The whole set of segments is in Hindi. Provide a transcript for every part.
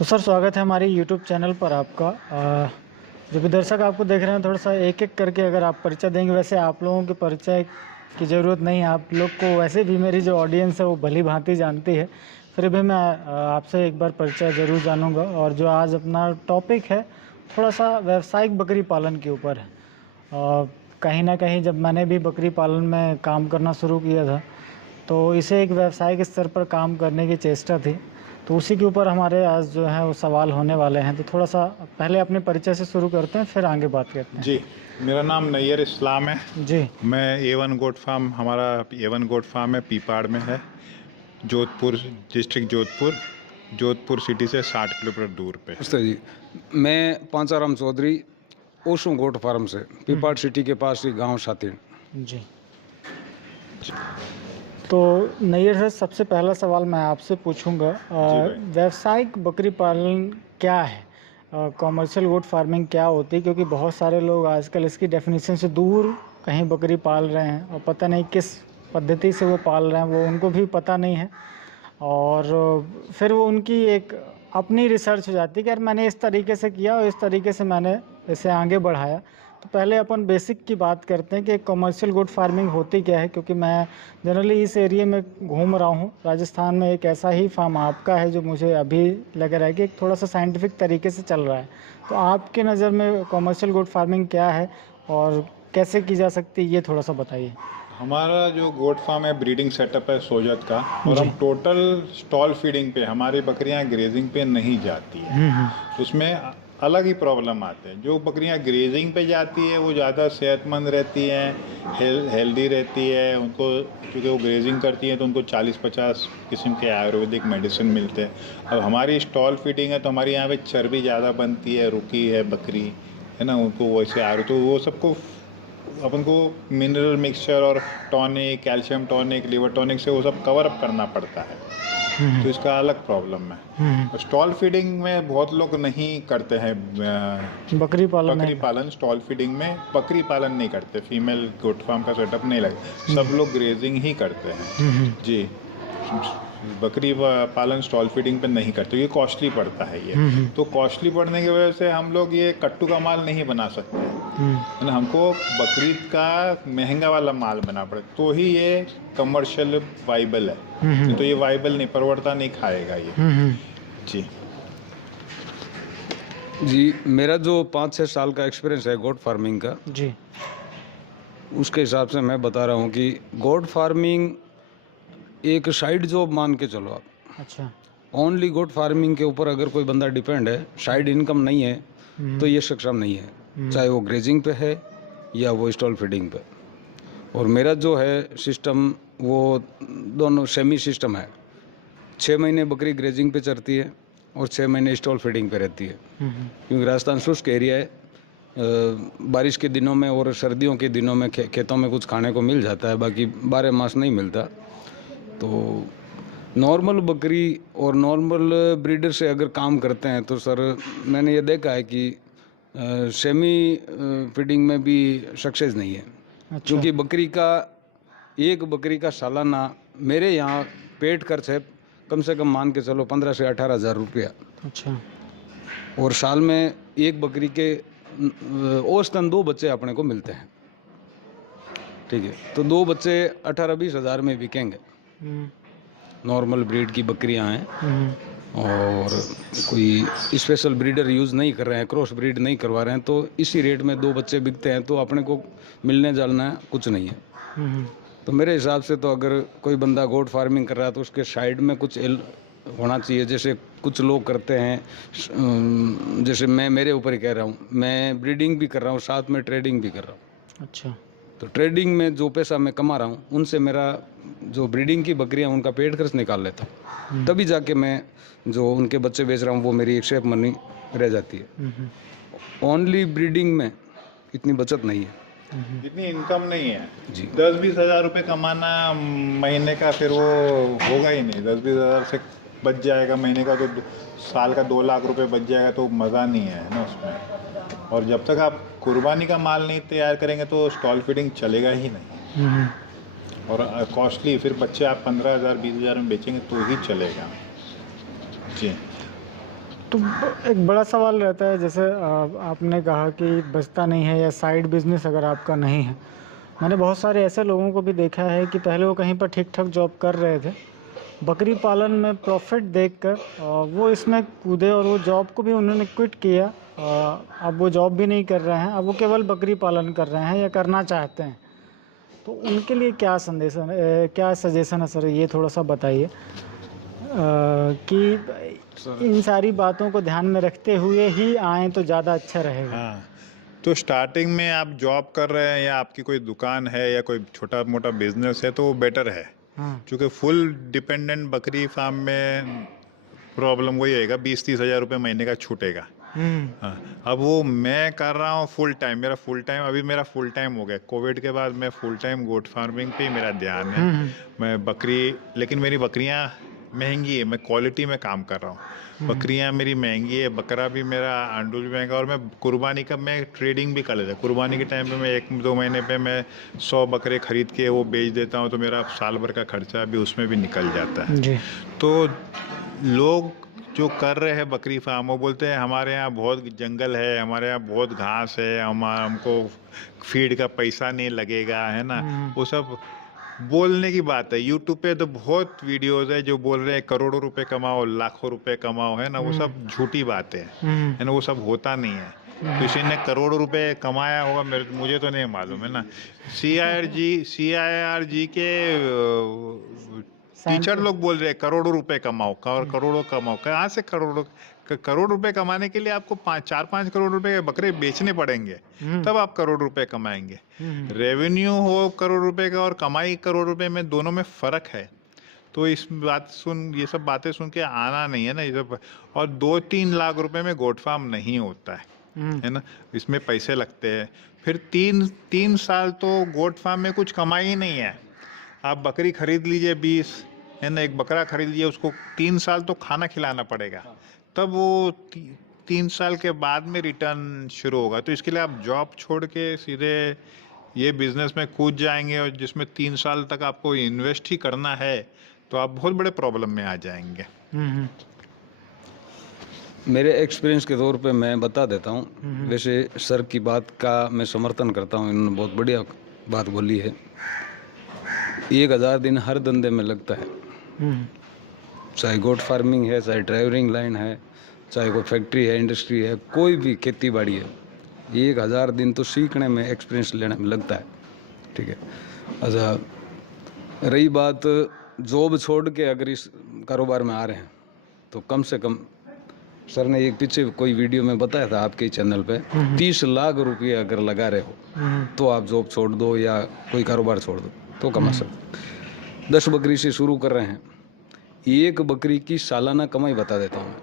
तो सर स्वागत है हमारे YouTube चैनल पर आपका। जो भी दर्शक आपको देख रहे हैं थोड़ा सा एक एक करके अगर आप परिचय देंगे। वैसे आप लोगों के परिचय की ज़रूरत नहीं है, आप लोग को वैसे भी मेरी जो ऑडियंस है वो भली भांति जानती है। फिर भी मैं आपसे एक बार परिचय ज़रूर जानूंगा। और जो आज अपना टॉपिक है थोड़ा सा व्यावसायिक बकरी पालन के ऊपर है। कहीं ना कहीं जब मैंने भी बकरी पालन में काम करना शुरू किया था तो इसे एक व्यावसायिक स्तर पर काम करने की चेष्टा थी। तो उसी के ऊपर हमारे आज जो है वो सवाल होने वाले हैं। तो थोड़ा सा पहले अपने परिचय से शुरू करते हैं, फिर आगे बात करते हैं। जी, मेरा नाम नैयर इस्लाम है जी। मैं A1 गोट फार्म, हमारा A1 गोट फार्म है, पीपाड़ में है, जोधपुर डिस्ट्रिक्ट, जोधपुर सिटी से 60 किलोमीटर दूर पे। नमस्ते जी, मैं पांचाराम चौधरी, ओशो गोट फार्म से, पीपाड़ सिटी के पास ही गांव साथी। जी। तो नैयर सर, सबसे पहला सवाल मैं आपसे पूछूंगा, व्यावसायिक बकरी पालन क्या है, कॉमर्शियल गोट फार्मिंग क्या होती है? क्योंकि बहुत सारे लोग आजकल इसकी डेफिनेशन से दूर कहीं बकरी पाल रहे हैं और पता नहीं किस पद्धति से वो पाल रहे हैं, वो उनको भी पता नहीं है। और फिर वो उनकी एक अपनी रिसर्च हो जाती है कि यार मैंने इस तरीके से किया और इस तरीके से मैंने इसे आगे बढ़ाया। तो पहले अपन बेसिक की बात करते हैं कि कमर्शियल गोट फार्मिंग होती क्या है। क्योंकि मैं जनरली इस एरिया में घूम रहा हूँ, राजस्थान में एक ऐसा ही फार्म आपका है जो मुझे अभी लग रहा है कि एक थोड़ा सा साइंटिफिक तरीके से चल रहा है। तो आपके नज़र में कमर्शियल गोट फार्मिंग क्या है और कैसे की जा सकती है, ये थोड़ा सा बताइए। हमारा जो गोट फार्म है ब्रीडिंग सेटअप है सोजत का, और हम टोटल स्टॉल फीडिंग पे, हमारी बकरियां ग्रेजिंग पे नहीं जाती है। उसमें अलग ही प्रॉब्लम आते हैं। जो बकरियां ग्रेजिंग पे जाती है वो ज़्यादा सेहतमंद रहती हैं, हेल्दी रहती है। उनको क्योंकि वो ग्रेजिंग करती हैं तो उनको 40-50 किस्म के आयुर्वेदिक मेडिसिन मिलते हैं। अब हमारी स्टॉल फीडिंग है तो हमारे यहाँ पे चर्बी ज़्यादा बनती है, रुकी है बकरी है ना, उनको वैसे तो वो सबको अपन को मिनरल मिक्सचर और tonic, calcium tonic, liver tonic से वो सब कवर अप करना पड़ता है। तो इसका अलग प्रॉब्लम है। स्टॉल फीडिंग में बहुत लोग नहीं करते हैं, बकरी पालन स्टॉल फीडिंग में बकरी पालन नहीं करते, फीमेल गोट फार्म का सेटअप नहीं लगता, सब लोग ग्रेजिंग ही करते हैं। जी, बकरी पालन स्टॉल फीडिंग पे नहीं करते, ये कॉस्टली पड़ता है। ये तो कॉस्टली पड़ने की वजह से हम लोग ये कट्टू का माल नहीं बना सकते हैं। हमको बकरी का महंगा वाला माल बना पड़े तो ही ये कमर्शियल वाइबल है। तो ये वाइबल नहीं, परवड़ता नहीं खाएगा ये। जी, मेरा जो 5-6 साल का एक्सपीरियंस है गोट फार्मिंग का जी, उसके हिसाब से मैं बता रहा हूँ कि गोट फार्मिंग एक साइड जॉब मान के चलो आप। अच्छा। ओनली गोट फार्मिंग के ऊपर अगर कोई बंदा डिपेंड है, साइड इनकम नहीं है, तो ये सक्षम नहीं है, चाहे वो ग्रेजिंग पे है या वो स्टॉल फीडिंग पे। और मेरा जो है सिस्टम वो दोनों सेमी सिस्टम है। 6 महीने बकरी ग्रेजिंग पे चरती है और 6 महीने स्टॉल फीडिंग पे रहती है। क्योंकि राजस्थान शुष्क एरिया है, बारिश के दिनों में और सर्दियों के दिनों में खेतों में कुछ खाने को मिल जाता है, बाकी 12 मास नहीं मिलता। तो नॉर्मल बकरी और नॉर्मल ब्रीडर से अगर काम करते हैं तो सर मैंने ये देखा है कि सेमी फीडिंग में भी सक्सेस नहीं है। अच्छा। क्योंकि एक बकरी का सालाना मेरे यहाँ पेट खर्च है कम से कम मान के चलो 15 से 18 हज़ार रुपया। अच्छा। और साल में एक बकरी के औसतन 2 बच्चे अपने को मिलते हैं, ठीक है। तो 2 बच्चे 18-20 हज़ार में बिकेंगे। नॉर्मल ब्रीड की बकरियां हैं और कोई स्पेशल ब्रीडर यूज़ नहीं कर रहे हैं, क्रॉस ब्रीड नहीं करवा रहे हैं, तो इसी रेट में 2 बच्चे बिकते हैं। तो अपने को मिलने जालना कुछ नहीं है। तो मेरे हिसाब से तो अगर कोई बंदा गोट फार्मिंग कर रहा है तो उसके साइड में कुछ होना चाहिए। जैसे कुछ लोग करते हैं, जैसे मैं मेरे ऊपर ही कह रहा हूँ, मैं ब्रीडिंग भी कर रहा हूँ, साथ में ट्रेडिंग भी कर रहा हूँ। अच्छा। तो ट्रेडिंग में जो पैसा मैं कमा रहा हूँ उनसे मेरा जो ब्रीडिंग की बकरियाँ उनका पेट खर्च निकाल लेता हूँ, तभी जाके मैं जो उनके बच्चे बेच रहा हूँ वो मेरी एक सेफ मनी रह जाती है। ओनली ब्रीडिंग में इतनी बचत नहीं है, इतनी इनकम नहीं है जी। 10-20 हज़ार रुपये कमाना महीने का, फिर वो होगा ही नहीं। 10-20 हज़ार से बच जाएगा महीने का, तो साल का 2 लाख रुपए बच जाएगा, तो मज़ा नहीं है ना उसमें। और जब तक आप कुर्बानी का माल नहीं तैयार करेंगे तो स्टॉल फीडिंग चलेगा ही नहीं। और कॉस्टली, फिर बच्चे आप 15 हज़ार 20 हज़ार में बेचेंगे तो ही चलेगा। जी। तो एक बड़ा सवाल रहता है, जैसे आपने कहा कि बचता नहीं है या साइड बिजनेस अगर आपका नहीं है। मैंने बहुत सारे ऐसे लोगों को भी देखा है कि पहले वो कहीं पर ठीक ठाक जॉब कर रहे थे, बकरी पालन में प्रॉफिट देखकर वो इसमें कूदे और वो जॉब को भी उन्होंने क्विट किया। अब वो जॉब भी नहीं कर रहे हैं, अब वो केवल बकरी पालन कर रहे हैं या करना चाहते हैं। तो उनके लिए क्या संदेश क्या सजेशन है सर, ये थोड़ा सा बताइए कि इन सारी बातों को ध्यान में रखते हुए ही आए तो ज़्यादा अच्छा रहेगा। हाँ, तो स्टार्टिंग में आप जॉब कर रहे हैं या आपकी कोई दुकान है या कोई छोटा मोटा बिजनेस है तो वो बेटर है, क्योंकि फुल डिपेंडेंट बकरी फार्म में प्रॉब्लम वही आएगा, 20-30 हज़ार रुपये महीने का छूटेगा। हाँ, अब वो मैं कर रहा हूँ फुल टाइम, मेरा फुल टाइम हो गया। कोविड के बाद मैं फुल टाइम गोट फार्मिंग पे ही मेरा ध्यान है। मैं बकरी, लेकिन मेरी बकरियाँ महंगी है, मैं क्वालिटी में काम कर रहा हूँ। बकरियाँ मेरी महंगी है, बकरा भी मेरा, अंडू भी महंगा, और मैं कुर्बानी का मैं ट्रेडिंग भी कर लेता हूँ। कुर्बानी के टाइम पे मैं 1-2 महीने पे मैं 100 बकरे खरीद के वो बेच देता हूँ, तो मेरा साल भर का खर्चा भी उसमें भी निकल जाता है जी। तो लोग जो कर रहे हैं बकरी फार्म, वो बोलते हैं हमारे यहाँ बहुत जंगल है, हमारे यहाँ बहुत घास है, हमको फीड का पैसा नहीं लगेगा, है ना। वो सब बोलने की बात है। यूट्यूब पे तो बहुत वीडियोस है जो बोल रहे हैं करोड़ों रुपए कमाओ, लाखों रुपए कमाओ, है ना। वो सब झूठी बातें हैं, है ना, वो सब होता नहीं है। किसी ने करोड़ों रुपए कमाया होगा, मुझे तो नहीं मालूम, है ना। CIRG के टीचर लोग बोल रहे हैं करोड़ों रुपए कमाओ, करोड़ों कमाओ। कहाँ से करोड़ रुपए कमाने के लिए आपको 4-5 करोड़ रुपए के बकरे बेचने पड़ेंगे, तब आप करोड़ रुपए कमाएंगे। रेवेन्यू हो करोड़ रुपए का और कमाई करोड़ रुपए में, दोनों में फर्क है। तो ये सब बातें सुन के आना नहीं है ना ये सब। और 2-3 लाख रुपए में गोट फार्म नहीं होता है ना। इसमें पैसे लगते हैं। फिर 3 साल तो गोट फार्म में कुछ कमाई ही नहीं है। आप बकरी खरीद लीजिए 20, है ना, एक बकरा खरीद लीजिए, उसको 3 साल तो खाना खिलाना पड़ेगा, तब वो 3 साल के बाद में रिटर्न शुरू होगा। तो इसके लिए आप जॉब छोड़ के सीधे ये बिजनेस में कूद जाएंगे, और जिसमें 3 साल तक आपको इन्वेस्ट ही करना है, तो आप बहुत बड़े प्रॉब्लम में आ जाएंगे। मेरे एक्सपीरियंस के तौर पे मैं बता देता हूँ। वैसे सर की बात का मैं समर्थन करता हूँ, इन्होंने बहुत बढ़िया बात बोली है। 1000 दिन हर धंधे में लगता है, चाहे गोट फार्मिंग है, चाहे ड्राइवरिंग लाइन है, चाहे कोई फैक्ट्री है, इंडस्ट्री है, कोई भी खेती बाड़ी है। 1000 दिन तो सीखने में, एक्सपीरियंस लेने में लगता है, ठीक है। अच्छा, रही बात जॉब छोड़ के अगर इस कारोबार में आ रहे हैं, तो कम से कम सर ने एक पीछे कोई वीडियो में बताया था आपके चैनल पे, 30 लाख रुपये अगर लगा रहे हो तो आप जॉब छोड़ दो या कोई कारोबार छोड़ दो तो कमा सकते। 10 बकरी से शुरू कर रहे हैं, एक बकरी की सालाना कमाई बता देता हूँ मैं।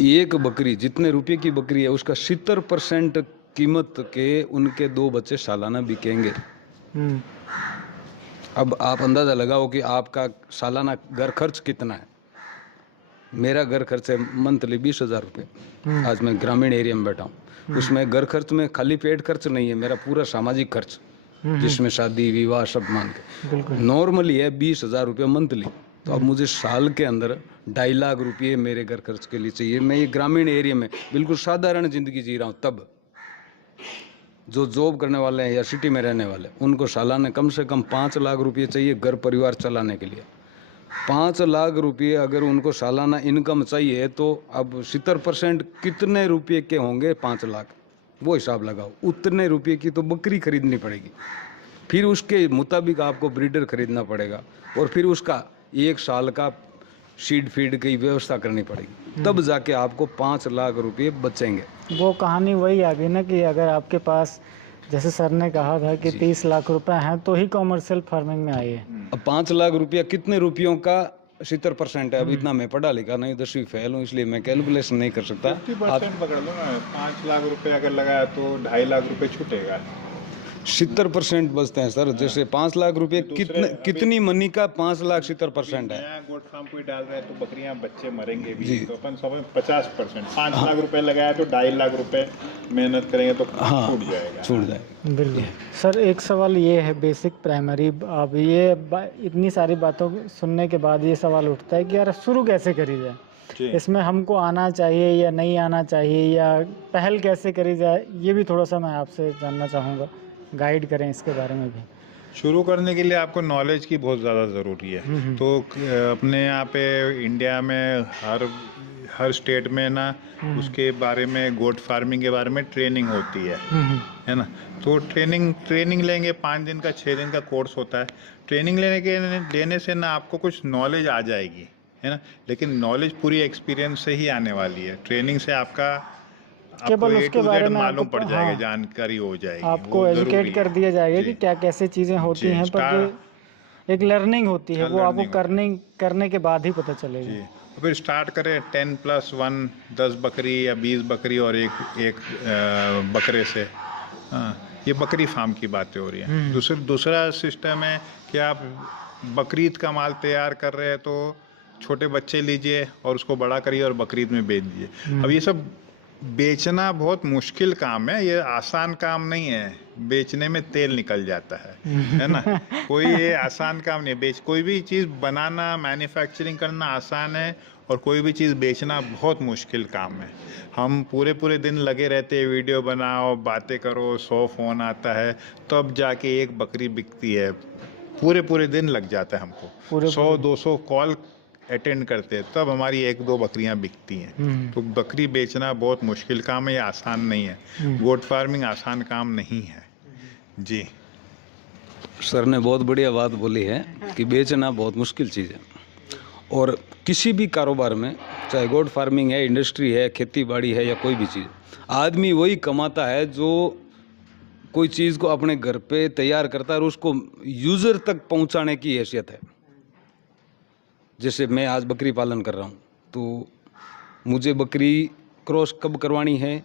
एक बकरी, जितने रुपये की बकरी है, उसका 70% कीमत के उनके 2 बच्चे सालाना बिकेंगे। अब आप अंदाज़ा लगाओ कि आपका सालाना घर खर्च कितना है। मेरा घर खर्च है मंथली 20,000 रुपये। आज मैं ग्रामीण एरिया में बैठा हूँ, उसमें घर खर्च में खाली पेट खर्च नहीं है, मेरा पूरा सामाजिक खर्च, जिसमें शादी विवाह सब मान के नॉर्मली है 20,000 रुपये मंथली। तो अब मुझे साल के अंदर 2.5 लाख रुपये मेरे घर खर्च के लिए चाहिए। मैं ये ग्रामीण एरिया में बिल्कुल साधारण जिंदगी जी रहा हूँ। तब जो जॉब करने वाले हैं या सिटी में रहने वाले, उनको सालाना कम से कम 5 लाख रुपये चाहिए घर परिवार चलाने के लिए। 5 लाख रुपये अगर उनको सालाना इनकम चाहिए, तो अब 70% कितने रुपये के होंगे? 5 लाख, वो हिसाब लगाओ। उतने रुपये की तो बकरी खरीदनी पड़ेगी, फिर उसके मुताबिक आपको ब्रीडर खरीदना पड़ेगा, और फिर उसका 1 साल का सीड फीड की व्यवस्था करनी पड़ेगी, तब जाके आपको 5 लाख रुपये बचेंगे। वो कहानी वही आ गई ना कि अगर आपके पास, जैसे सर ने कहा था कि 30 लाख रुपए हैं तो ही कॉमर्शियल फार्मिंग में आइए। अब 5 लाख रुपया कितने रुपयों का 70% है? अब इतना मैं पढ़ा लिखा नहीं, 10वीं फेल हूँ, इसलिए मैं कैलकुलेशन नहीं कर सकता। 50% पकड़ लो ना, 5 लाख रुपए अगर लगाया तो 2.5 लाख रुपए छूटेगा। 70% बचते हैं सर। जैसे 5 लाख रुपए कितनी मनी का 5 लाख 70% है। नया गोट फार्म कोई डाल रहे हैं तो बकरियां बच्चे मरेंगे भी, तो अपन 50%, 5 लाख रुपए लगाया तो 2.5 लाख रुपए मेहनत करेंगे तो छूट जाएगा। छूट जाएगा, बिल्कुल। सर एक सवाल ये है बेसिक प्राइमरी, अब ये इतनी सारी बातों सुनने के बाद ये सवाल उठता है कि यार शुरू कैसे करी जाए। जी। इसमें हमको आना चाहिए या नहीं आना चाहिए, या पहल कैसे करी जाए, ये भी थोड़ा सा मैं आपसे जानना चाहूँगा, गाइड करें इसके बारे में भी। शुरू करने के लिए आपको नॉलेज की बहुत ज़्यादा ज़रूरी है। तो अपने यहाँ पे इंडिया में हर स्टेट में ना उसके बारे में, गोट फार्मिंग के बारे में ट्रेनिंग होती है ना। तो ट्रेनिंग लेंगे, 5 दिन का 6 दिन का कोर्स होता है। ट्रेनिंग लेने से ना आपको कुछ नॉलेज आ जाएगी, है ना। लेकिन नॉलेज पूरी एक्सपीरियंस से ही आने वाली है। ट्रेनिंग से आपको केवल A उसके to Z बारे में मालूम आपको पड़ जाएगा, हाँ, जानकारी हो जाएगी, आपको वो एजुकेट ज़रूरी कर है। दिया जाएगा कि जी। क्या कैसे चीज़ें होती जी, हैं, पर एक लर्निंग होती है, हाँ, वो आपको learning होता है। करने के बाद ही पता जी, चलेगा। और फिर स्टार्ट करें 10+1, 10 बकरी या 20 बकरी और एक बकरे से। हाँ, ये बकरी फार्म की बातें हो रही हैं। दूसरा सिस्टम है कि आप बकरीद का माल तैयार कर रहे हैं तो छोटे बच्चे लीजिए और उसको बड़ा करिए और बकरीद में बेच दीजिए। अब ये सब बेचना बहुत मुश्किल काम है, ये आसान काम नहीं है। बेचने में तेल निकल जाता है ना। कोई ये आसान काम नहीं है। कोई भी चीज़ बनाना, मैन्युफैक्चरिंग करना आसान है, और कोई भी चीज़ बेचना बहुत मुश्किल काम है। हम पूरे दिन लगे रहते हैं, वीडियो बनाओ, बातें करो, 100 फ़ोन आता है, तब जाके एक बकरी बिकती है। पूरे दिन लग जाता है हमको, 100-200 कॉल अटेंड करते हैं, तब हमारी 1-2 बकरियां बिकती हैं। तो बकरी बेचना बहुत मुश्किल काम है, ये आसान नहीं है। गोट फार्मिंग आसान काम नहीं है। जी। सर ने बहुत बढ़िया बात बोली है कि बेचना बहुत मुश्किल चीज़ है, और किसी भी कारोबार में, चाहे गोट फार्मिंग है, इंडस्ट्री है, खेती बाड़ी है, या कोई भी चीज़, आदमी वही कमाता है जो कोई चीज़ को अपने घर पे तैयार करता है और उसको यूज़र तक पहुंचाने की हैसियत है। जैसे मैं आज बकरी पालन कर रहा हूँ, तो मुझे बकरी क्रॉस कब करवानी है,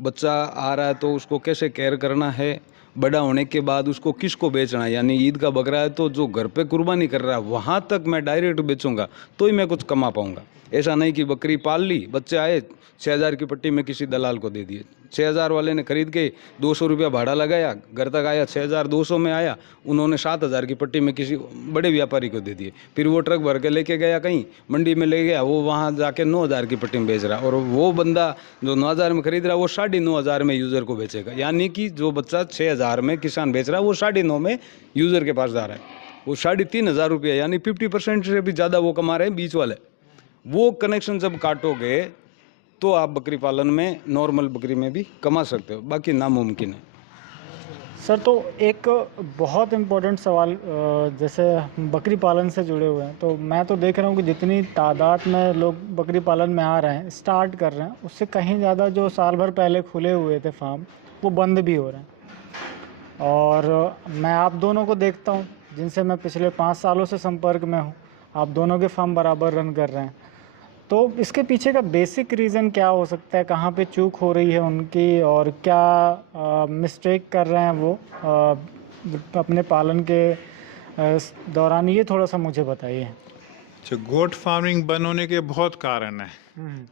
बच्चा आ रहा है तो उसको कैसे केयर करना है, बड़ा होने के बाद उसको किसको बेचना है। यानी ईद का बकरा है तो जो घर पे कुर्बानी कर रहा है वहाँ तक मैं डायरेक्ट बेचूंगा तो ही मैं कुछ कमा पाऊंगा। ऐसा नहीं कि बकरी पाल ली, बच्चे आए, 6,000 की पट्टी में किसी दलाल को दे दिए, 6,000 वाले ने खरीद के 200 रुपया भाड़ा लगाया, घर तक आया, 6,200 में आया, उन्होंने 7,000 की पट्टी में किसी बड़े व्यापारी को दे दिए। फिर वो ट्रक भर के लेके गया, कहीं मंडी में ले गया, वो वहाँ जाके 9,000 की पट्टी में बेच रहा, और वो बंदा जो 9,000 में खरीद रहा है वो 9,500 में यूज़र को बेचेगा। यानी कि जो बच्चा 6,000 में किसान बेच रहा है वो 9,500 में यूज़र के पास जा रहा है। वो 3,500 रुपया, यानी 50% से भी ज़्यादा वो कमा रहे हैं बीच वाले। वो कनेक्शन जब काटोगे तो आप बकरी पालन में, नॉर्मल बकरी में भी कमा सकते हो, बाकी नामुमकिन है। सर, तो एक बहुत इम्पोर्टेंट सवाल, जैसे हम बकरी पालन से जुड़े हुए हैं, तो मैं तो देख रहा हूँ कि जितनी तादाद में लोग बकरी पालन में आ रहे हैं, स्टार्ट कर रहे हैं, उससे कहीं ज़्यादा जो साल भर पहले खुले हुए थे फार्म, वो बंद भी हो रहे हैं। और मैं आप दोनों को देखता हूँ, जिनसे मैं पिछले 5 सालों से संपर्क में हूँ, आप दोनों के फार्म बराबर रन कर रहे हैं। तो इसके पीछे का बेसिक रीज़न क्या हो सकता है, कहाँ पे चूक हो रही है उनकी, और क्या मिस्टेक कर रहे हैं वो अपने पालन के दौरान, ये थोड़ा सा मुझे बताइए। अच्छा, गोट फार्मिंग बंद होने के बहुत कारण है।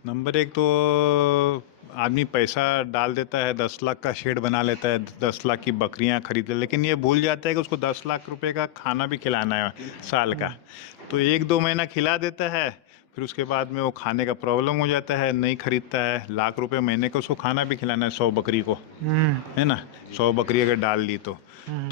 नंबर 1 तो आदमी पैसा डाल देता है, 10 लाख का शेड बना लेता है, 10 लाख की बकरियां खरीद ले, लेकिन ये भूल जाता है कि उसको 10 लाख रुपए का खाना भी खिलाना है साल का। तो 1-2 महीना खिला देता है, फिर उसके बाद में वो खाने का प्रॉब्लम हो जाता है, नहीं खरीदता है। लाख रुपए महीने को उसको खाना भी खिलाना है 100 बकरी को, है ना। 100 बकरी अगर डाल ली तो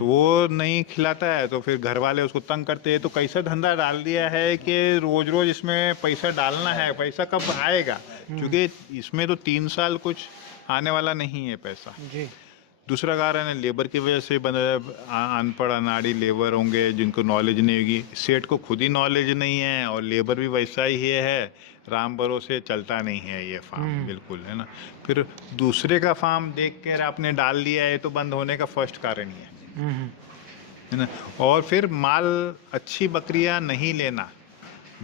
वो नहीं खिलाता है, तो फिर घर वाले उसको तंग करते हैं। तो कैसा धंधा डाल दिया है कि रोज रोज इसमें पैसा डालना है, पैसा कब आएगा, क्योंकि इसमें तो 3 साल कुछ आने वाला नहीं है पैसा। जी। दूसरा कारण है लेबर की वजह से, अनपढ़ अनाड़ी लेबर होंगे जिनको नॉलेज नहीं होगी। सेठ को खुद ही नॉलेज नहीं है और लेबर भी वैसा ही है, राम भरोसे चलता नहीं है ये फार्म, बिल्कुल, है ना। फिर दूसरे का फार्म देख कर आपने डाल लिया है तो बंद होने का फर्स्ट कारण ही है ना। और फिर माल, अच्छी बकरियां नहीं लेना,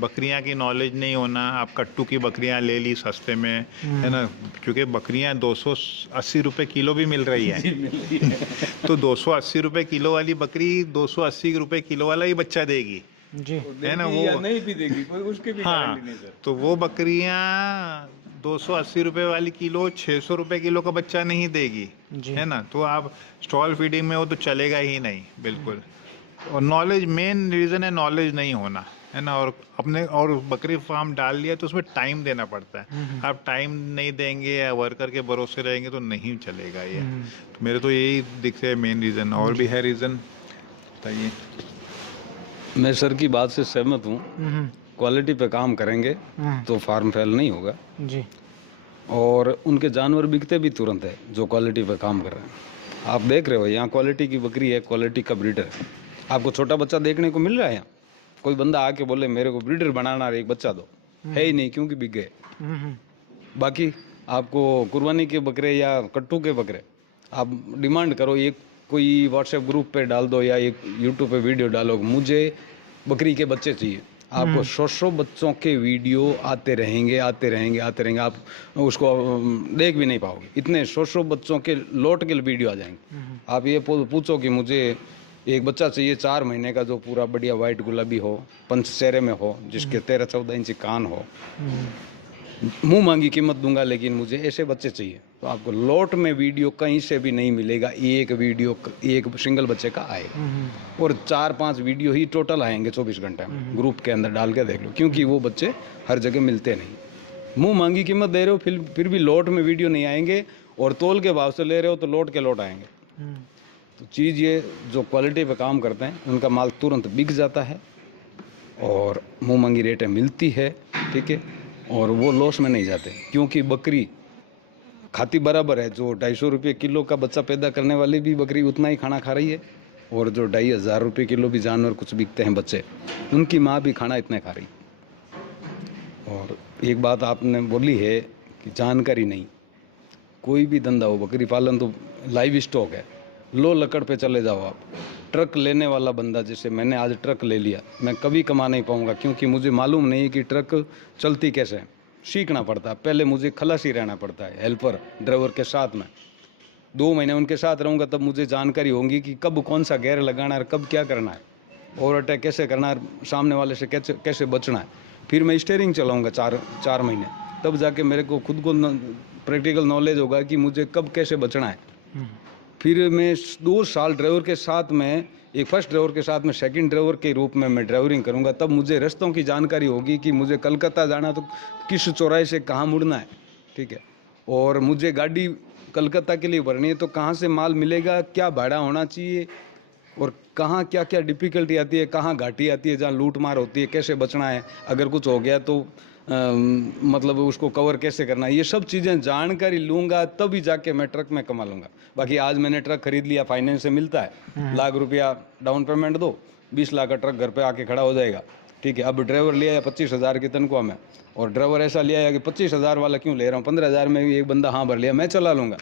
बकरियां की नॉलेज नहीं होना। आप कट्टू की बकरियां ले ली सस्ते में, है ना, क्योंकि बकरियां 280 रुपए किलो भी मिल रही है। तो 280 रुपए किलो वाली बकरी 280 रुपए किलो वाला ही बच्चा देगी, जी, है ना। वो नहीं भी देगी कोई, उसके भी हाँ, तो वो बकरियां 280 रुपए वाली किलो 600 रुपए किलो का बच्चा नहीं देगी, है ना। तो आप स्टॉल फीडिंग में वो तो चलेगा ही नहीं, बिल्कुल। और नॉलेज, मेन रीज़न है नॉलेज नहीं होना, है ना, और अपने और बकरी फार्म डाल लिया तो उसमें टाइम देना पड़ता है। आप टाइम नहीं देंगे या वर्कर के भरोसे रहेंगे तो नहीं चलेगा ये। तो मेरे तो यही दिखते है मेन रीज़न। और भी है रीज़न, बताइए। मैं सर की बात से सहमत हूँ। क्वालिटी पे काम करेंगे तो फार्म फेल नहीं होगा जी। और उनके जानवर बिकते भी तुरंत है जो क्वालिटी पे काम कर रहे हैं। आप देख रहे हो यहाँ क्वालिटी की बकरी है, क्वालिटी का ब्रीडर है। आपको छोटा बच्चा देखने को मिल रहा है यहाँ? कोई बंदा आके बोले मेरे को ब्रीडर बनाना है, एक बच्चा दो, है ही नहीं, क्योंकि बिक गए। बाकी आपको कुर्बानी के बकरे या कट्टू के बकरे आप डिमांड करो, एक कोई व्हाट्सएप ग्रुप पे डाल दो या एक यूट्यूब पे वीडियो डालो, मुझे बकरी के बच्चे चाहिए। आपको 100 बच्चों के वीडियो आते रहेंगे, आप उसको देख भी नहीं पाओगे, इतने 100 बच्चों के लौट के वीडियो आ जाएंगे। आप ये पूछो कि मुझे एक बच्चा चाहिए 4 महीने का जो पूरा बढ़िया वाइट गुलाबी हो, पंच चेहरे में हो, जिसके 13-14 इंच कान हो, मुंह मांगी कीमत दूंगा, लेकिन मुझे ऐसे बच्चे चाहिए। तो आपको लॉट में वीडियो कहीं से भी नहीं मिलेगा, एक वीडियो एक सिंगल बच्चे का आएगा और 4-5 वीडियो ही टोटल आएंगे 24 घंटे में। ग्रुप के अंदर डाल के देख लो, क्योंकि वो बच्चे हर जगह मिलते नहीं। मुंह मांगी कीमत दे रहे हो, फिर भी लॉट में वीडियो नहीं आएंगे, और तोल के भाव से ले रहे हो तो लॉट के लॉट आएंगे। तो चीज़ ये, जो क्वालिटी पे काम करते हैं उनका माल तुरंत बिक जाता है और मुंह मांगी रेटें मिलती है, ठीक है, और वो लॉस में नहीं जाते, क्योंकि बकरी खाती बराबर है। जो 250 रुपये किलो का बच्चा पैदा करने वाली भी बकरी उतना ही खाना खा रही है, और जो 2500 रुपये किलो भी जानवर कुछ बिकते हैं बच्चे, उनकी माँ भी खाना इतने खा रही। और एक बात आपने बोली है कि जानकारी नहीं, कोई भी धंधा हो, बकरी पालन तो लाइव स्टॉक है। लो लकड़ पे चले जाओ आप, ट्रक लेने वाला बंदा, जैसे मैंने आज ट्रक ले लिया, मैं कभी कमा नहीं पाऊंगा, क्योंकि मुझे मालूम नहीं कि ट्रक चलती कैसे है। सीखना पड़ता है, पहले मुझे खलासी रहना पड़ता है, हेल्पर ड्राइवर के साथ में 2 महीने उनके साथ रहूँगा, तब मुझे जानकारी होगी कि कब कौन सा गेयर लगाना है, कब क्या करना है, ओवरटेक कैसे करना है, सामने वाले से कैसे बचना है। फिर मैं स्टीयरिंग चलाऊँगा 4 महीने, तब जाके मेरे को खुद को प्रैक्टिकल नॉलेज होगा कि मुझे कब कैसे बचना है। फिर मैं 2 साल ड्राइवर के साथ में, एक फर्स्ट ड्राइवर के साथ में सेकंड ड्राइवर के रूप में मैं ड्राइवरिंग करूंगा, तब मुझे रास्तों की जानकारी होगी कि मुझे कलकत्ता जाना तो किस चौराहे से कहाँ मुड़ना है, ठीक है, और मुझे गाड़ी कलकत्ता के लिए भरनी है तो कहाँ से माल मिलेगा, क्या भाड़ा होना चाहिए, और कहाँ क्या क्या डिफ़िकल्टी आती है, कहाँ घाटी आती है, जहाँ लूट मार होती है, कैसे बचना है, अगर कुछ हो गया तो मतलब उसको कवर कैसे करना है, ये सब चीज़ें जानकारी लूँगा तभी जाके मैं ट्रक में कमा लूँगा। बाकी आज मैंने ट्रक खरीद लिया, फाइनेंस से मिलता है, लाख रुपया डाउन पेमेंट दो, 20 लाख का ट्रक घर पे आके खड़ा हो जाएगा, ठीक है। अब ड्राइवर लिया है 25,000 की तनख्वाह में, और ड्राइवर ऐसा लिया है कि 25,000 वाला क्यों ले रहा हूँ, 15,000 में भी एक बंदा हाँ भर लिया, मैं चला लूँगा।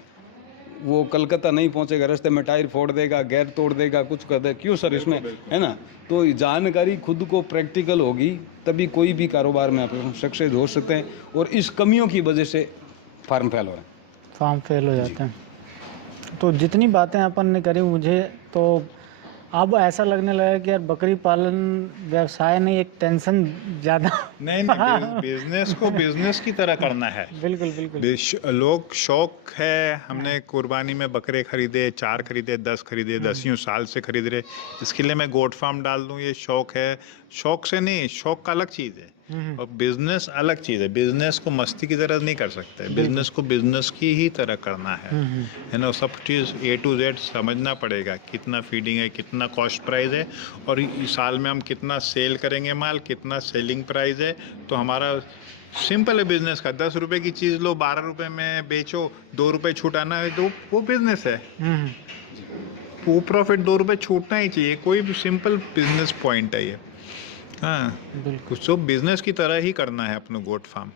वो कलकत्ता नहीं पहुंचेगा, रास्ते में टायर फोड़ देगा, गेयर तोड़ देगा, कुछ कर देगा, क्यों सर इसमें, है ना। तो जानकारी खुद को प्रैक्टिकल होगी तभी कोई भी कारोबार में आप सक्सेस हो सकते हैं, और इस कमियों की वजह से फार्म फेल हो रहे हैं, फार्म फेल हो जाते हैं। तो जितनी बातें अपन ने करी, मुझे तो अब ऐसा लगने लगा कि यार बकरी पालन व्यवसाय नहीं, एक टेंशन ज़्यादा। नहीं, बिजनेस को बिजनेस की तरह करना है। बिल्कुल बिल्कुल। लोग शौक है, हमने कुर्बानी में बकरे खरीदे, 4 खरीदे, 10 खरीदे, 10 साल से खरीद रहे, इसके लिए मैं गोट फार्म डाल दूं, ये शौक है। शौक से नहीं, शौक का अलग चीज़ है और बिजनेस अलग चीज़ है। बिजनेस को मस्ती की तरह नहीं कर सकते, बिजनेस को बिजनेस की ही तरह करना है ना। सब चीज़ A to Z समझना पड़ेगा, कितना फीडिंग है, कितना कॉस्ट प्राइस है, और इस साल में हम कितना सेल करेंगे माल, कितना सेलिंग प्राइस है। तो हमारा सिंपल है बिजनेस का, 10 रुपए की चीज़ लो, 12 रुपए में बेचो, 2 रुपए छूटाना है तो वो बिजनेस है। वो प्रॉफिट 2 रुपए छूटना ही चाहिए, कोई भी सिंपल बिजनेस पॉइंट है ये। हाँ, कुछ तो बिजनेस की तरह ही करना है अपने गोट फार्म।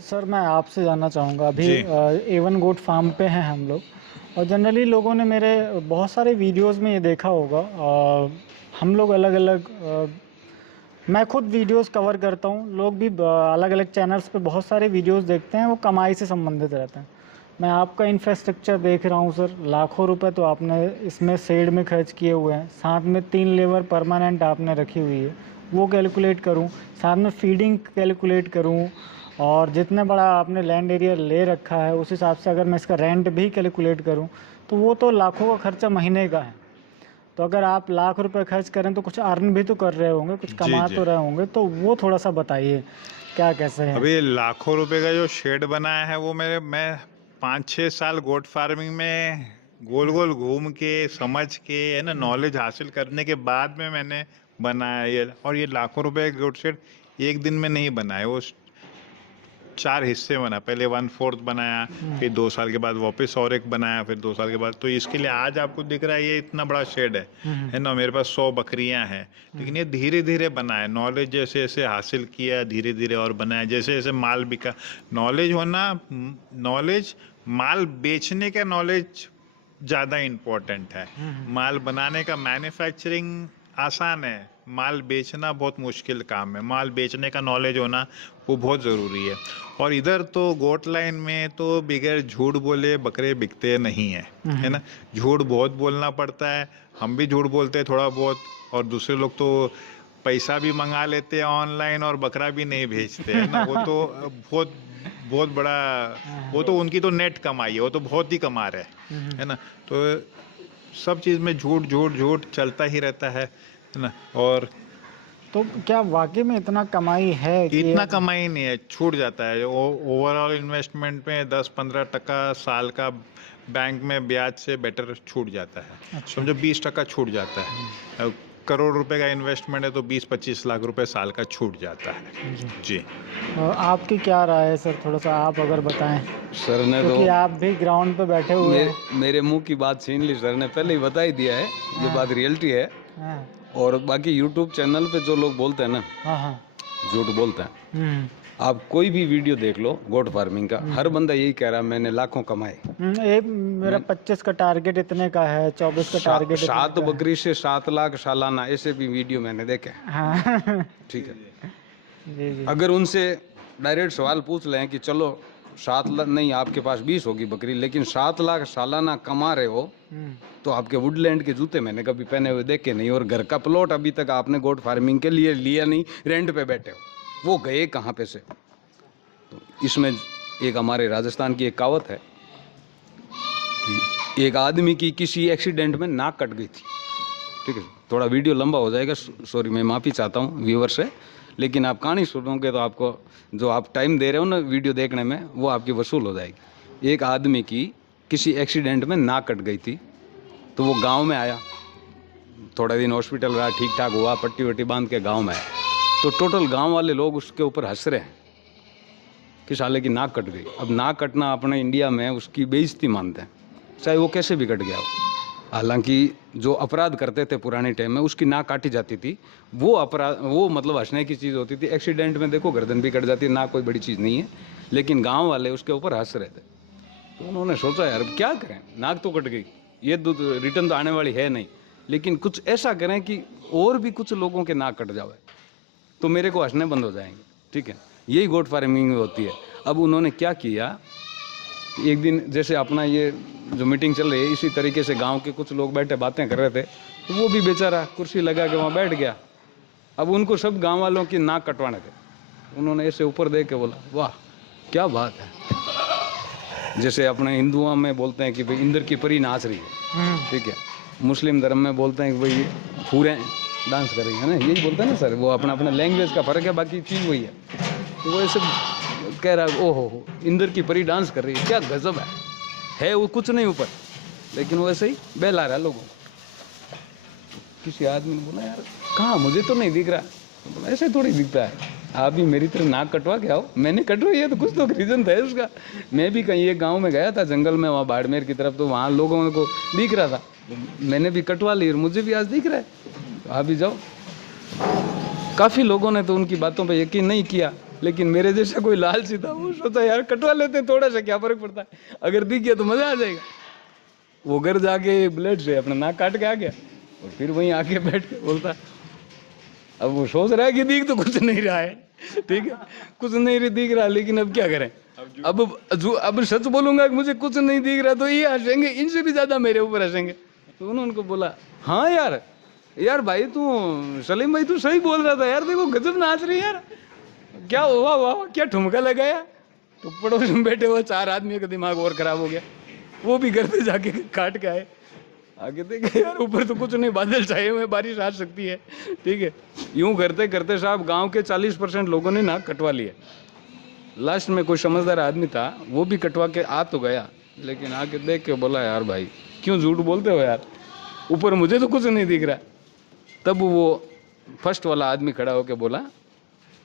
सर मैं आपसे जानना चाहूँगा, अभी A1 गोट फार्म पे हैं हम लोग, और जनरली लोगों ने मेरे बहुत सारे वीडियोस में ये देखा होगा, हम लोग अलग अलग, मैं खुद वीडियोस कवर करता हूँ, लोग भी अलग अलग चैनल्स पे बहुत सारे वीडियोस देखते हैं, वो कमाई से संबंधित रहते हैं। मैं आपका इंफ्रास्ट्रक्चर देख रहा हूँ सर, लाखों रुपए तो आपने इसमें शेड में खर्च किए हुए हैं, साथ में 3 लेबर परमानेंट आपने रखी हुई है, वो कैलकुलेट करूं, साथ में फीडिंग कैलकुलेट करूं, और जितना बड़ा आपने लैंड एरिया ले रखा है उस हिसाब से अगर मैं इसका रेंट भी कैलकुलेट करूं, तो वो तो लाखों का खर्चा महीने का है। तो अगर आप लाख रुपए खर्च करें तो कुछ अर्न भी तो कर रहे होंगे, कुछ कमा जी। तो रहे होंगे, तो वो थोड़ा सा बताइए क्या कैसे है। अभी लाखों रुपए का जो शेड बनाया है वो मैं 5-6 साल गोट फार्मिंग में गोल गोल घूम के समझ के है ना नॉलेज हासिल करने के बाद में मैंने बनाया ये। और ये लाखों रुपए का गोट शेड एक दिन में नहीं बनाया, वो 4 हिस्से बना। पहले 1/4 बनाया, फिर 2 साल के बाद वापस और एक बनाया, फिर 2 साल के बाद। तो इसके लिए आज आपको दिख रहा है ये इतना बड़ा शेड है ना। मेरे पास 100 बकरियां हैं, लेकिन ये धीरे धीरे बनाया। नॉलेज जैसे जैसे हासिल किया धीरे धीरे और बनाया, जैसे जैसे माल बिका। नॉलेज होना, नॉलेज, माल बेचने का नॉलेज ज़्यादा इम्पोर्टेंट है। माल बनाने का मैन्युफैक्चरिंग आसान है, माल बेचना बहुत मुश्किल काम है। माल बेचने का नॉलेज होना वो बहुत ज़रूरी है। और इधर तो गोट लाइन में तो बगैर झूठ बोले बकरे बिकते नहीं हैं, है ना। झूठ बहुत बोलना पड़ता है, हम भी झूठ बोलते हैं थोड़ा बहुत, और दूसरे लोग तो पैसा भी मंगा लेते हैं ऑनलाइन और बकरा भी नहीं भेजते, है ना। वो तो बहुत बहुत बड़ा, वो तो उनकी तो नेट कमाई है, वो तो बहुत ही कमा रहे हैं, है ना। तो सब चीज़ में झूठ झूठ झूठ चलता ही रहता है ना। और तो क्या वाकई में इतना कमाई है कि इतना कमाई नहीं है, छूट जाता है। ओवरऑल इन्वेस्टमेंट में 10-15% साल का बैंक में ब्याज से बेटर छूट जाता है। समझो 20% छूट जाता है। करोड़ रुपए का इन्वेस्टमेंट है तो 20-25 लाख रुपए साल का छूट जाता है। जी। आपकी क्या राय है सर, थोड़ा सा आप अगर बताएं, सर ने क्योंकि तो आप भी ग्राउंड पे बैठे हुए हैं। मेरे मुंह की बात छीन ली सर ने, पहले ही बता ही दिया है। ये बात रियलिटी है। हाँ और बाकी यूट्यूब चैनल पे जो लोग बोलते हैं ना, हाँ हाँ। झूठ बोलते हैं। आप कोई भी वीडियो देख लो गोट फार्मिंग का, हर बंदा यही कह रहा है मैंने लाखों कमाए। एक मेरा 25 का टारगेट इतने का है, 24 का टारगेट 7 बकरी से 7 लाख सालाना, ऐसे भी वीडियो मैंने देखे। हाँ ठीक है। जी जी। अगर उनसे डायरेक्ट सवाल पूछ लें कि चलो 7 लाख नहीं, आपके पास 20 होगी बकरी, लेकिन 7 लाख सालाना कमा रहे हो, तो आपके वुडलैंड के जूते मैंने कभी पहने हुए देखे नहीं। और घर का प्लॉट अभी तक आपने गोट फार्मिंग के लिए लिया नहीं, रेंट पे बैठे हो, वो गए कहाँ पे से। तो इसमें एक हमारे राजस्थान की एक कहावत है कि एक आदमी की किसी एक्सीडेंट में नाक कट गई थी। ठीक है, थोड़ा वीडियो लंबा हो जाएगा, सॉरी, मैं माफ़ी चाहता हूँ व्यूअर से, लेकिन आप कहानी सुनोगे तो आपको जो आप टाइम दे रहे हो ना वीडियो देखने में, वो आपकी वसूल हो जाएगी। एक आदमी की किसी एक्सीडेंट में नाक कट गई थी, तो वो गांव में आया, थोड़ा दिन हॉस्पिटल रहा, ठीक ठाक हुआ, पट्टी वट्टी बांध के गांव में आया। तो टोटल गांव वाले लोग उसके ऊपर हंस रहे हैं कि साले की नाक कट गई। अब नाक कटना अपने इंडिया में उसकी बेइज्जती मानते हैं, चाहे वो कैसे भी कट गया हो। हालांकि जो अपराध करते थे पुराने टाइम में, उसकी नाक काटी जाती थी, वो अपराध, वो मतलब हंसने की चीज़ होती थी। एक्सीडेंट में देखो गर्दन भी कट जाती है, नाक कोई बड़ी चीज़ नहीं है, लेकिन गांव वाले उसके ऊपर हंस रहे थे। तो उन्होंने सोचा यार क्या करें, नाक तो कट गई, ये रिटर्न तो आने वाली है नहीं, लेकिन कुछ ऐसा करें कि और भी कुछ लोगों के नाक कट जाए तो मेरे को हंसने बंद हो जाएंगे। ठीक है, यही गोट फार्मिंग में होती है। अब उन्होंने क्या किया, एक दिन जैसे अपना ये जो मीटिंग चल रही है, इसी तरीके से गांव के कुछ लोग बैठे बातें कर रहे थे, तो वो भी बेचारा कुर्सी लगा के वहाँ बैठ गया। अब उनको सब गांव वालों की नाक कटवाने थे, उन्होंने ऐसे ऊपर देख के बोला वाह क्या बात है। जैसे अपने हिंदुओं में बोलते हैं कि भाई इंद्र की परी नाच रही है, ठीक है, मुस्लिम धर्म में बोलते हैं कि भाई पूरे डांस कर रही है ना, यही बोलते हैं ना सर, वो अपना अपना लैंग्वेज का फर्क है, बाकी चीज़ वही है। तो वो ऐसे कह रहा है ओहो इंद्र की परी डांस कर रही है, क्या गजब है वो कुछ नहीं ऊपर, लेकिन वो ऐसे ही बहला रहा है लोगों को। किसी आदमी ने बोला यार कहाँ, मुझे तो नहीं दिख रहा। तो बोला ऐसे थोड़ी दिखता है, आप भी मेरी तरह नाक कटवा के आओ। मैंने कटवाई है तो कुछ तो रीज़न था उसका। मैं भी कहीं एक गाँव में गया था जंगल में, वहाँ बाड़मेर की तरफ, तो वहाँ लोगों को दिख रहा था, मैंने भी कटवा ली और मुझे भी आज दिख रहा है, तो आप भी जाओ। काफ़ी लोगों ने तो उनकी बातों पर यकीन नहीं किया, लेकिन मेरे जैसा कोई लालची था, वो सोचा यार कटवा लेते हैं, थोड़ा सा क्या फर्क पड़ता है, अगर दिख गया तो मज़ा आ जाएगा। वो घर जाके ब्लेड से अपना नाक काट के आ गया और फिर वहीं आके बैठ के बोलता, अब वो सोच रहा है कि दिख तो कुछ नहीं रहा है, ठीक है, कुछ नहीं दिख रहा, लेकिन अब क्या करें। अब सच बोलूंगा कि मुझे कुछ नहीं दिख रहा तो ये हंसेंगे, इनसे भी ज़्यादा मेरे ऊपर हंसेंगे। तो उन्होंने उनको बोला हाँ यार भाई तू सलीम भाई तू सही बोल रहा था यार, देखो गजब नाच रही है यार, क्या हुआ वाह क्या ठुमका लगाया। तो पड़ोस में बैठे हुए 4 आदमियों का दिमाग और खराब हो गया, वो भी घर पे जाके काट के आए। आगे देखे यार, ऊपर तो कुछ नहीं, बादल छाए हुए, बारिश आ सकती है, ठीक है। यूं करते करते साहब गांव के 40% लोगों ने नाक कटवा लिए। लास्ट में कोई समझदार आदमी था, वो भी कटवा के आ तो गया, लेकिन आके देख के बोला यार भाई क्यों झूठ बोलते हो यार, ऊपर मुझे तो कुछ नहीं दिख रहा। तब वो फर्स्ट वाला आदमी खड़ा होकर बोला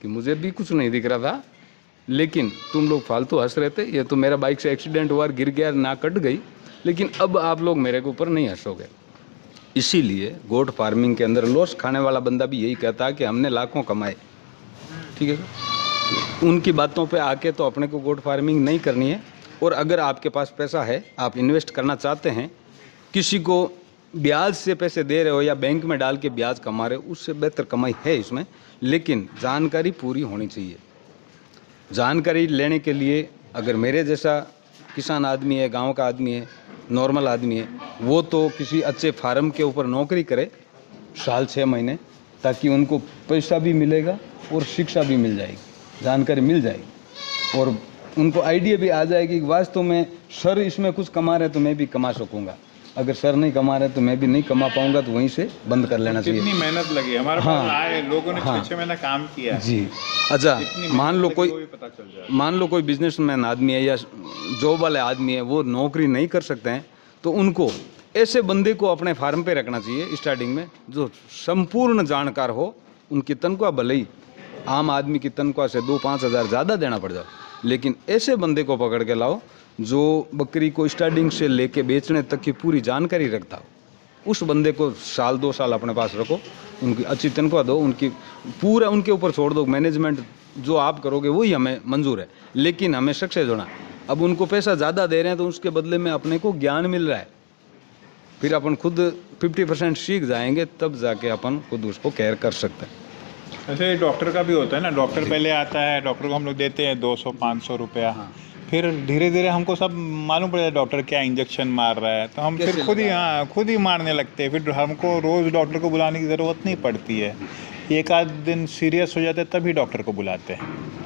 कि मुझे भी कुछ नहीं दिख रहा था, लेकिन तुम लोग फालतू हंस रहे थे, ये तो मेरा बाइक से एक्सीडेंट हुआ, गिर गया, नाक कट गई, लेकिन अब आप लोग मेरे के ऊपर नहीं हंसोगे। इसीलिए गोट फार्मिंग के अंदर लॉस खाने वाला बंदा भी यही कहता है कि हमने लाखों कमाए, ठीक है। उनकी बातों पे आके तो अपने को गोट फार्मिंग नहीं करनी है। और अगर आपके पास पैसा है, आप इन्वेस्ट करना चाहते हैं, किसी को ब्याज से पैसे दे रहे हो या बैंक में डाल के ब्याज कमा रहे हो, उससे बेहतर कमाई है इसमें, लेकिन जानकारी पूरी होनी चाहिए। जानकारी लेने के लिए अगर मेरे जैसा किसान आदमी है, गांव का आदमी है, नॉर्मल आदमी है, वो तो किसी अच्छे फार्म के ऊपर नौकरी करे साल 6 महीने, ताकि उनको पैसा भी मिलेगा और शिक्षा भी मिल जाएगी, जानकारी मिल जाएगी, और उनको आइडिया भी आ जाएगी कि वास्तव में सर इसमें कुछ कमा रहे तो मैं भी कमा सकूंगा, अगर सर नहीं कमा रहे तो मैं भी नहीं कमा पाऊंगा, तो वहीं से बंद कर लेना चाहिए। कितनी मेहनत लगी हमारे पास आए लोगों ने, 6 महीना काम किया जी। अच्छा, मान लो कोई बिजनेसमैन आदमी है या जॉब वाले आदमी है, वो नौकरी नहीं कर सकते हैं, तो उनको ऐसे बंदे को अपने फार्म पे रखना चाहिए स्टार्टिंग में, जो संपूर्ण जानकार हो। उनकी तनख्वाह भले ही आम आदमी की तनख्वाह से 2-5 हज़ार ज़्यादा देना पड़ जाए, लेकिन ऐसे बंदे को पकड़ के लाओ जो बकरी को स्टार्टिंग से लेके बेचने तक की पूरी जानकारी रखता हो। उस बंदे को 1-2 साल अपने पास रखो, उनकी अच्छी तनख्वाह दो, उनकी पूरा उनके ऊपर छोड़ दो, मैनेजमेंट जो आप करोगे वही हमें मंजूर है, लेकिन हमें सक्सेस होना। अब उनको पैसा ज़्यादा दे रहे हैं तो उसके बदले में अपने को ज्ञान मिल रहा है, फिर अपन खुद 50% सीख जाएंगे, तब जाके अपन खुद उसको केयर कर सकते हैं। ऐसे डॉक्टर का भी होता है ना, डॉक्टर पहले आता है, डॉक्टर को हम लोग देते हैं 200-500 रुपया, फिर धीरे धीरे हमको सब मालूम पड़ता है डॉक्टर क्या इंजेक्शन मार रहा है, तो हम फिर खुद ही मारने लगते हैं। फिर हमको रोज़ डॉक्टर को बुलाने की ज़रूरत नहीं पड़ती है, एक आध दिन सीरियस हो जाता है तभी डॉक्टर को बुलाते हैं।